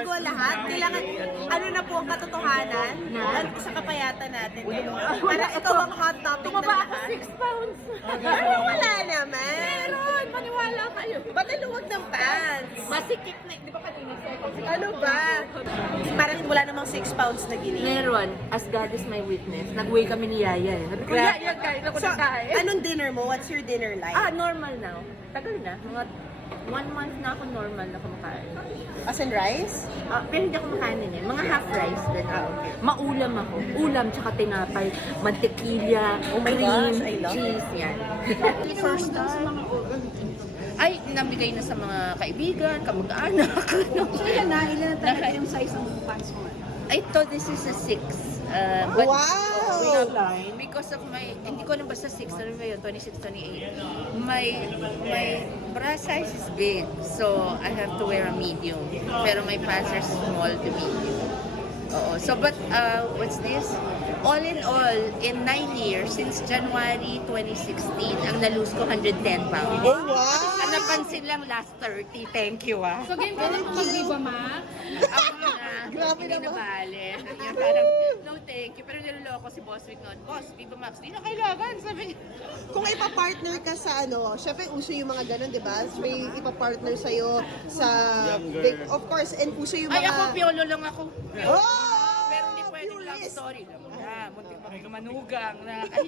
bago ang lahat, kailangan, ano na po ang katotohanan sa kapayatan natin ngayon. Para ikaw ang hot topic ng Tumaba ako lahat. 6 pounds. Ano wala naman? Meron, maniwala kayo. Ba't ang luwag ng pants? Masikip na, di ba kanina sa Ano ba? Parang wala namang 6 pounds na gini. Meron, as God is my witness. Nag-weigh kami ni Yaya. Sabi ko, Yaya, kain ako So, na kain. anong dinner mo? What's your dinner like? Normal now. Tagal na. Mga 1 month na ako normal na kumakain. As in rice? Pero hindi ako makain yan. Mga half rice. Okay. Maulam ako. Ulam, tsaka tinapay, mantequilla, Oh my cream, gosh, I love cheese, yan. First time. Ay, nabigay na sa mga kaibigan, kamag-anak. So ilan na talaga yung size ng pants mo? I thought this is a 6. But Wow! because of my, hindi ko alam basta 6, ano ba yun, 26, 28. My bra size is big, so I have to wear a medium. Pero my pants are small to medium. Oo. So, but, what's this? All in all, in 9 years, since January 2016, ang na-lose ko 110 pounds. Oh, wow! Ang napansin lang last 30, thank you ah. So game ka na mag-Viva Ma? Ako na, Grabe hindi na naman. bale. Yung parang, no thank you. Pero niloloko si Boss Vic noon. Boss, Viva Max, di na kailangan. Sabi niya. Kung ipa-partner ka sa ano, syempre uso yung mga ganun, di ba? May ipa-partner sa'yo sa big, of course, and uso yung mga... Ay, ako, piolo lang ako. Oh! Pero hindi pwedeng love Purist. story. Alam mo na, muntik makikamanugang na, ay,